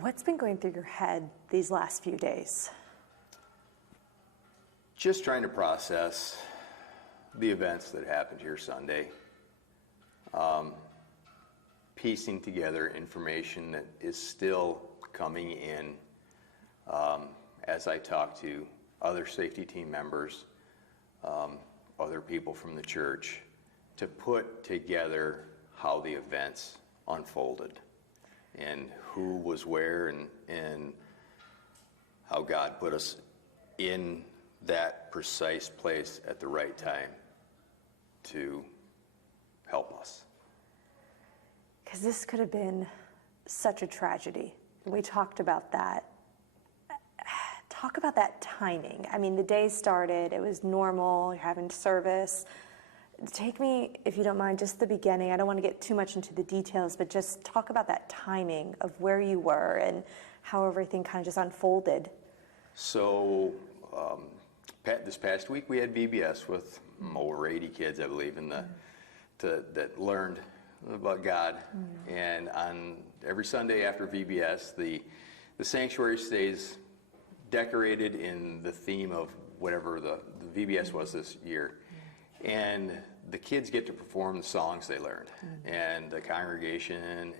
What's been going through your head these last few days? Just trying to process the events that happened here Sunday. Piecing together information that is still coming in as I talk to other safety team members, other people from the church, to put together how the events unfolded and who was where and how God put us in that precise place at the right time to help us. Because this could have been such a tragedy. We talked about that. Talk about that timing. I mean, the day started, it was normal, you're having service. Take me, if you don't mind, just the beginning. I don't want to get too much into the details, but just talk about that timing of where you were and how everything kind of just unfolded. So, this past week we had VBS with over 80 kids, I believe, that learned about God. And on every Sunday after VBS, the sanctuary stays decorated in the theme of whatever the VBS was this year. And the kids get to perform the songs they learned, and the congregation,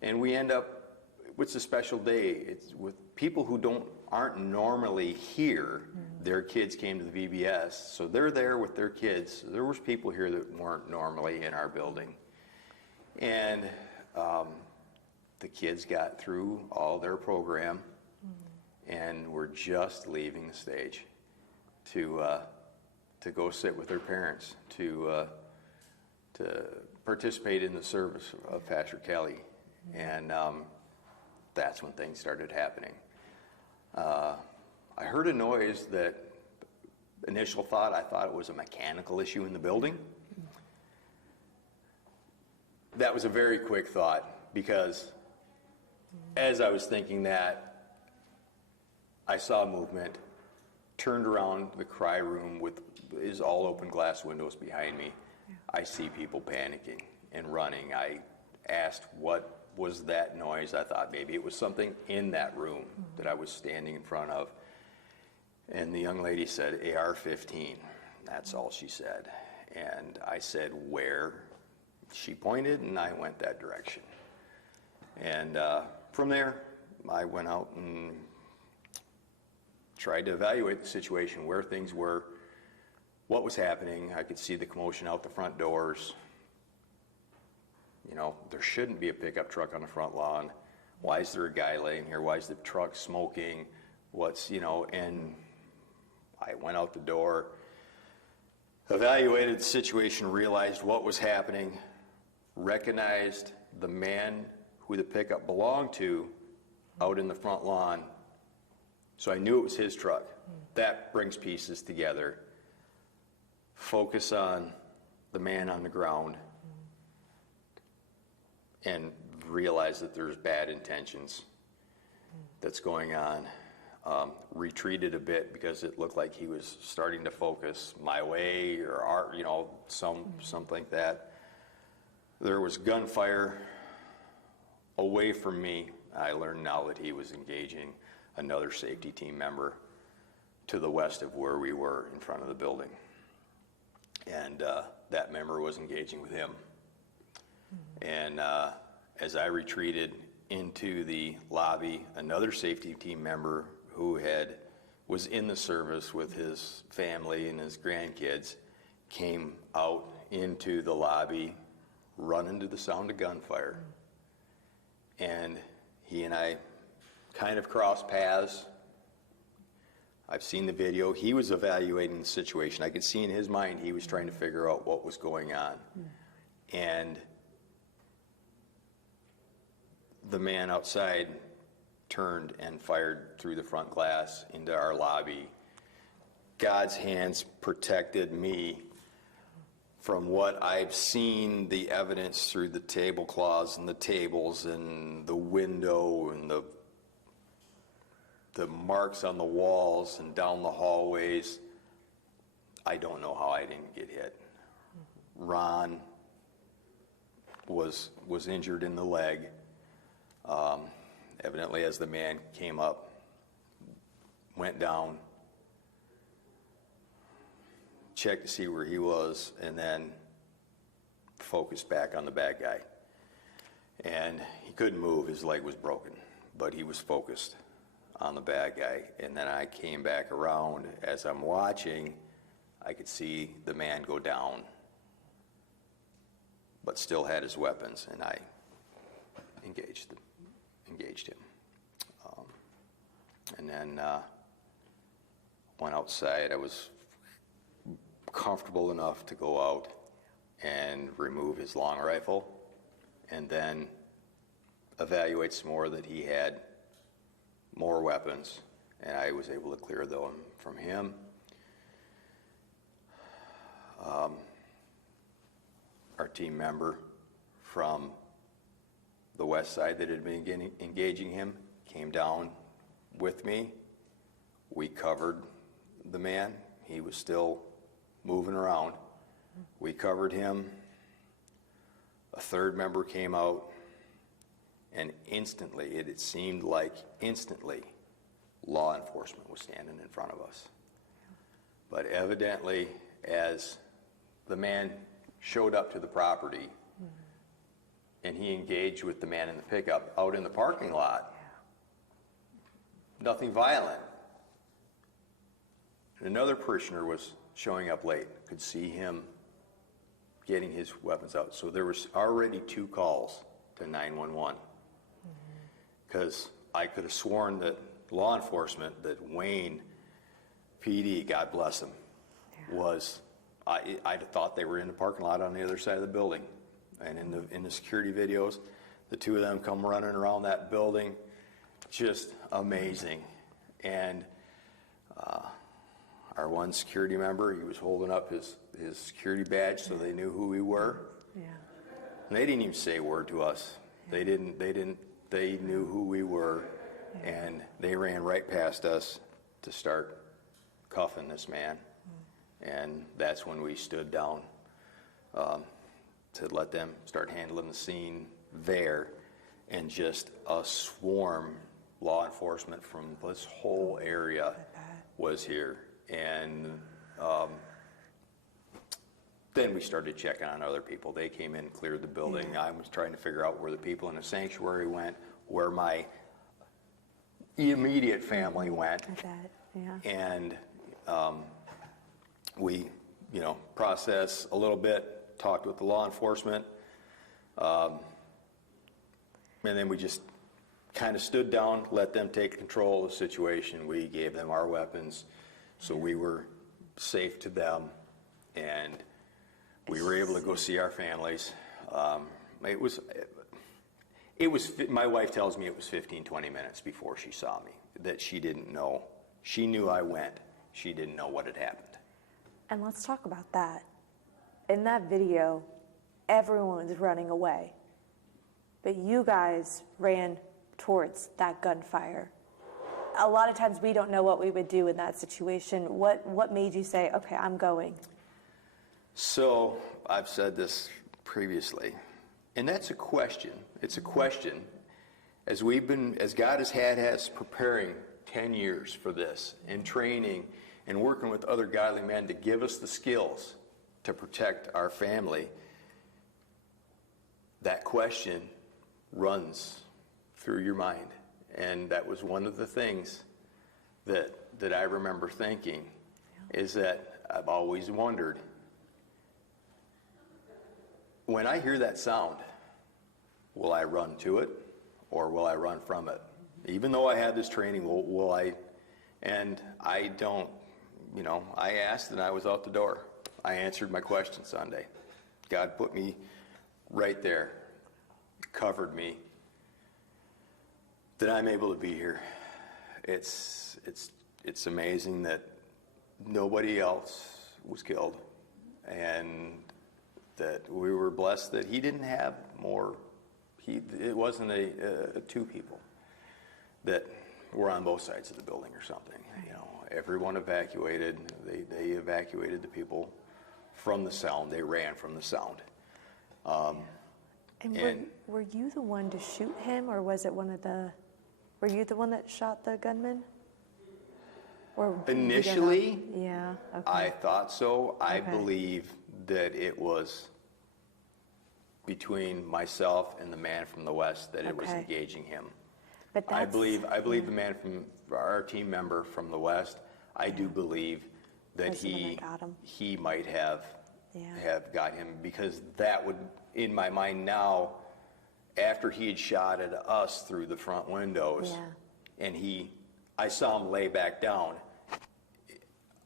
and we end up, it's a special day. It's with people who aren't normally here. Their kids came to the VBS, so they're there with their kids. There was people here that weren't normally in our building. And the kids got through all their program, and were just leaving the stage to go sit with their parents, to participate in the service of Pastor Kelly. And that's when things started happening. I heard a noise that, initial thought, I thought it was a mechanical issue in the building. That was a very quick thought, because as I was thinking that, I saw movement, turned around the cry room with his all open glass windows behind me. Yeah. I see people panicking and running. I asked what was that noise. I thought maybe it was something in that room that I was standing in front of. And the young lady said, AR-15. That's all she said. And I said, where? She pointed, and I went that direction. And from there, I went out and tried to evaluate the situation, where things were, what was happening. I could see the commotion out the front doors. You know, there shouldn't be a pickup truck on the front lawn. Why is there a guy laying here? Why is the truck smoking? And I went out the door, evaluated the situation, realized what was happening, recognized the man who the pickup belonged to out in the front lawn. So I knew it was his truck. That brings pieces together. Focus on the man on the ground and realize that there's bad intentions that's going on. Retreated a bit because it looked like he was starting to focus my way or our, something like that. There was gunfire away from me. I learned now that he was engaging another safety team member to the west of where we were in front of the building. And that member was engaging with him. And as I retreated into the lobby, another safety team member who was in the service with his family and his grandkids came out into the lobby, running to the sound of gunfire. And he and I kind of crossed paths. I've seen the video. He was evaluating the situation. I could see in his mind he was trying to figure out what was going on. And the man outside turned and fired through the front glass into our lobby. God's hands protected me from what I've seen, the evidence through the tablecloths and the tables and the window and the marks on the walls and down the hallways. I don't know how I didn't get hit. Ron was injured in the leg. evidently as the man came up, went down, checked to see where he was, and then focused back on the bad guy. And he couldn't move, his leg was broken, but he was focused on the bad guy. And then I came back around. As I'm watching, I could see the man go down, but still had his weapons, and I engaged him. And then went outside. I was comfortable enough to go out and remove his long rifle, and then evaluate some more that he had more weapons, and I was able to clear them from him. Our team member from the west side that had been engaging him came down with me. We covered the man. He was still moving around. We covered him. A third member came out, and instantly, it seemed like instantly, law enforcement was standing in front of us. But evidently, as the man showed up to the property, and he engaged with the man in the pickup out in the parking lot, nothing violent. And another parishioner was showing up late, could see him getting his weapons out. So there was already 2 calls to 911. Because I could have sworn that law enforcement, that Wayne PD, God bless him, was, I thought they were in the parking lot on the other side of the building. And in the security videos, the 2 of them come running around that building, just amazing. And our one security member, he was holding up his security badge so they knew who we were. Yeah. And they didn't even say a word to us. They knew who we were, and they ran right past us to start cuffing this man. And that's when we stood down to let them start handling the scene there. And just a swarm, law enforcement from this whole area was here. And then we started checking on other people. They came in and cleared the building. I was trying to figure out where the people in the sanctuary went, where my immediate family went. I bet, yeah. And we, processed a little bit, talked with the law enforcement, and then we just kind of stood down, let them take control of the situation. We gave them our weapons, so we were safe to them, and we were able to go see our families. It was, my wife tells me it was 15, 20 minutes before she saw me, that she didn't know. She knew I went. She didn't know what had happened. And let's talk about that. In that video, everyone was running away, but you guys ran towards that gunfire. A lot of times we don't know what we would do in that situation. What made you say, okay, I'm going? So I've said this previously, and that's a question. It's a question. As God has had us preparing 10 years for this, and training and working with other godly men to give us the skills to protect our family, that question runs through your mind. And that was one of the things that I remember thinking, is that I've always wondered, when I hear that sound, will I run to it or will I run from it? Even though I had this training, will I? And I don't, I asked and I was out the door. I answered my question Sunday. God put me right there, covered me, that I'm able to be here. It's amazing that nobody else was killed, and that we were blessed that he didn't have more. It wasn't two people that were on both sides of the building or something. Everyone evacuated. They evacuated the people from the sound. They ran from the sound. And were you the one to shoot him, or was it one of the Were you the one that shot the gunman? Or you don't know? Initially, Yeah, okay. I thought so. I Okay. believe that it was between myself and the man from the west that it was Okay. engaging him. But I that's, believe the man from our team member from the west. I do believe that Was the one that got him. he might have Yeah. got him, because that would, in my mind now, after he had shot at us through the front windows, Yeah. and I saw him lay back down.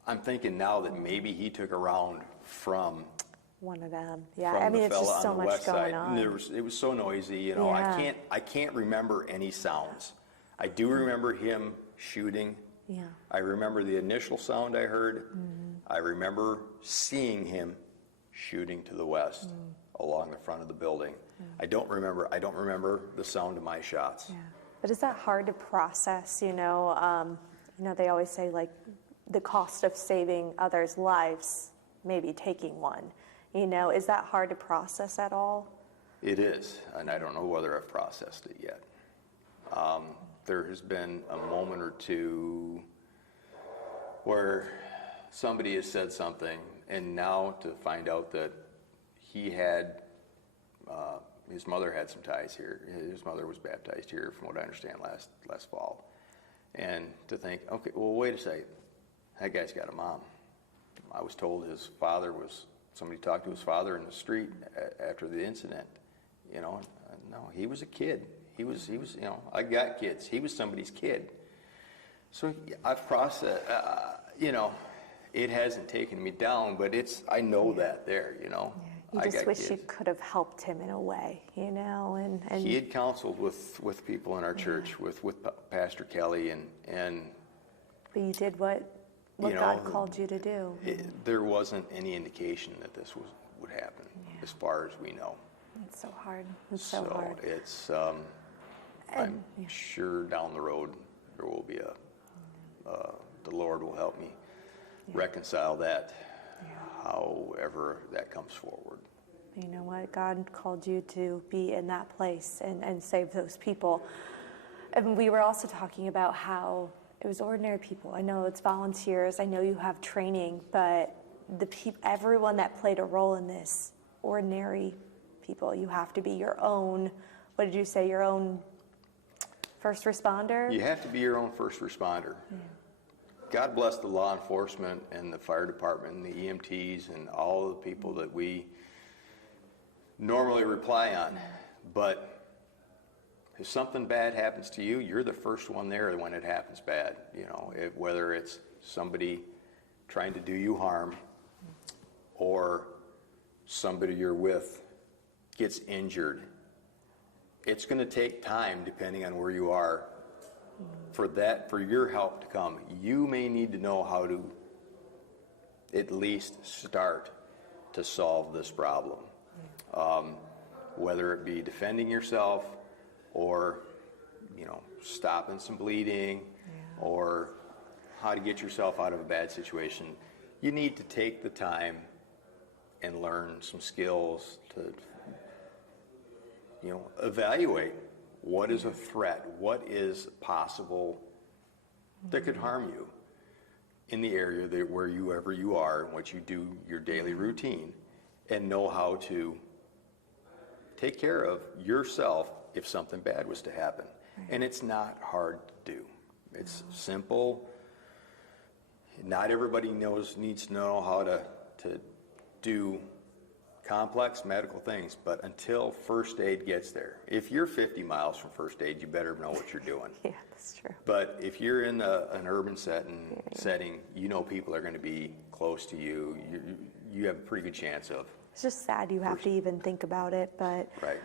I'm thinking now that maybe he took a round from one of them. Yeah, from I mean, the it's fella just so on the much west side. going And on. it was so noisy, you know. Yeah. I can't remember any sounds. I do remember him shooting. Yeah. I remember the initial sound I heard. I remember seeing him shooting to the west along the front of the building. I don't remember the sound of my shots. Yeah. But is that hard to process? You know, they always say like the cost of saving others' lives, maybe taking one. You know, is that hard to process at all? It is, and I don't know whether I've processed it yet. There has been a moment or two where somebody has said something, and now to find out that he had, his mother had some ties here. His mother was baptized here, from what I understand, last fall. And to think, okay, well, wait a second, that guy's got a mom. I was told his father somebody talked to his father in the street after the incident. You know, no, he was a kid. He was, you know, I got kids. He was somebody's kid. So I've processed, you know, it hasn't taken me down, but I know that there, you know. You I just got wish kids. you could have helped him in a way, you know, and He had counseled with people in our church, with Pastor Kelly, and but you did what you know, God called you to do. there wasn't any indication that this would happen, as far as we know. It's so hard. It's so hard. It's, I'm sure down the road there will be the Lord will help me reconcile that, however that comes forward. You know what? God called you to be in that place and save those people. And we were also talking about how it was ordinary people. I know it's volunteers. I know you have training, but everyone that played a role in this, ordinary people. You have to be your own, what did you say, your own first responder? You have to be your own first responder. God bless the law enforcement and the fire department and the EMTs and all of the people that we normally rely on. But if something bad happens to you, you're the first one there when it happens bad. You know, whether it's somebody trying to do you harm or somebody you're with gets injured. It's going to take time, depending on where you are, for your help to come. You may need to know how to at least start to solve this problem. Whether it be defending yourself or, you know, stopping some bleeding or how to get yourself out of a bad situation. You need to take the time and learn some skills to, you know, evaluate what is a threat, what is possible that could harm you in the area wherever you are, and what you do, your daily routine, and know how to take care of yourself if something bad was to happen. And it's not hard to do. It's simple. Not everybody needs to know how to do complex medical things, but until first aid gets there. If you're 50 miles from first aid, you better know what you're doing. Yeah, that's true. But if you're in an urban setting, you know people are going to be close to you. You have a pretty good chance of. It's just sad you have to even think about it, but Right.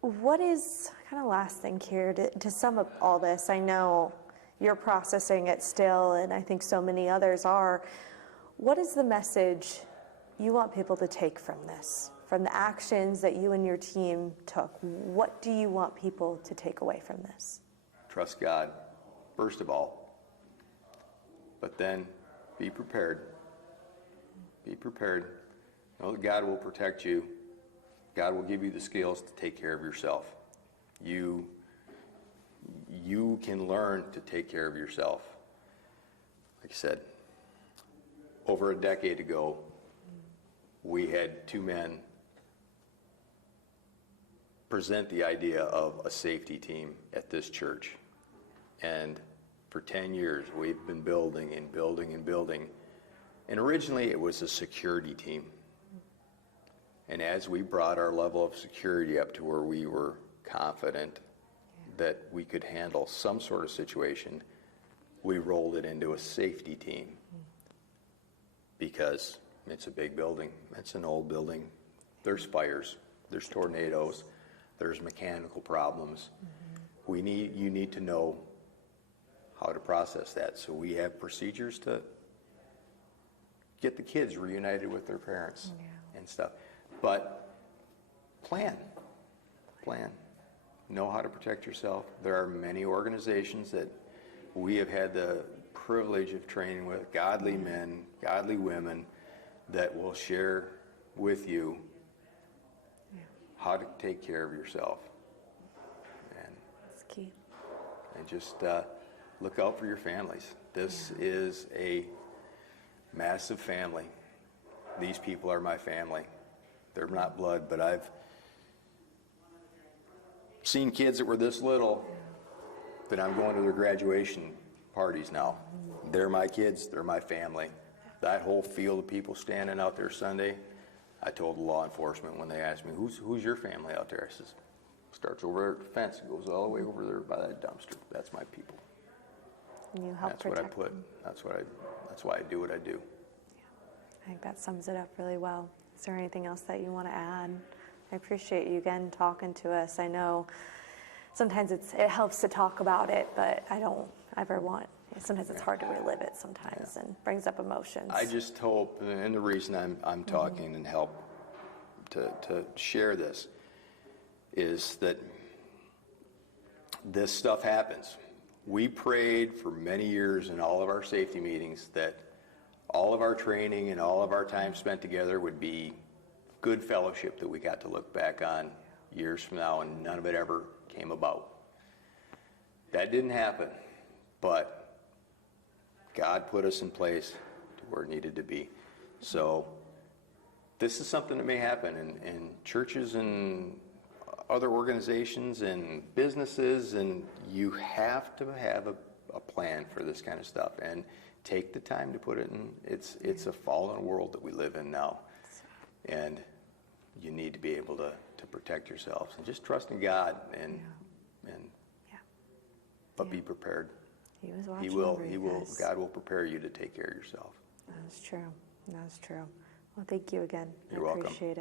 what is, kind of last thing here, to sum up all this, I know you're processing it still, and I think so many others are. What is the message you want people to take from this, from the actions that you and your team took? What do you want people to take away from this? Trust God, first of all, but then be prepared. Be prepared. Know that God will protect you. God will give you the skills to take care of yourself. You you can learn to take care of yourself. Like I said, over a decade ago, we had 2 men present the idea of a safety team at this church. And for 10 years, we've been building and building and building. And originally, it was a security team. And as we brought our level of security up to where we were confident that we could handle some sort of situation, we rolled it into a safety team. Because it's a big building. It's an old building. There's fires. There's tornadoes. There's mechanical problems. You need to know how to process that. So we have procedures to get the kids reunited with their parents and stuff. But plan. Know how to protect yourself. There are many organizations that we have had the privilege of training with, godly men, godly women, that will share with you how to take care of yourself. And That's key. and just look out for your families. This is a massive family. These people are my family. They're not blood, but I've seen kids that were this little that I'm going to their graduation parties now. They're my kids. They're my family. That whole field of people standing out there Sunday, I told the law enforcement when they asked me, who's your family out there? I says, starts over at the fence and goes all the way over there by that dumpster. That's my people. And you help That's what I protect put. them. That's why I do what I do. I think that sums it up really well. Is there anything else that you want to add? I appreciate you again talking to us. I know sometimes it helps to talk about it, but I don't ever want. Sometimes it's hard to relive it sometimes and brings up emotions. I just hope, and the reason I'm talking and help to share this is that this stuff happens. We prayed for many years in all of our safety meetings that all of our training and all of our time spent together would be good fellowship that we got to look back on years from now, and none of it ever came about. That didn't happen, but God put us in place to where it needed to be. So this is something that may happen in churches and other organizations and businesses, and you have to have a plan for this kind of stuff and take the time to put it in. It's a fallen world that we live in now, and you need to be able to protect yourselves and just trust in God but be prepared. He was watching. God will prepare you to take care of yourself. That's true. Well, thank you again. You're I welcome. appreciate it.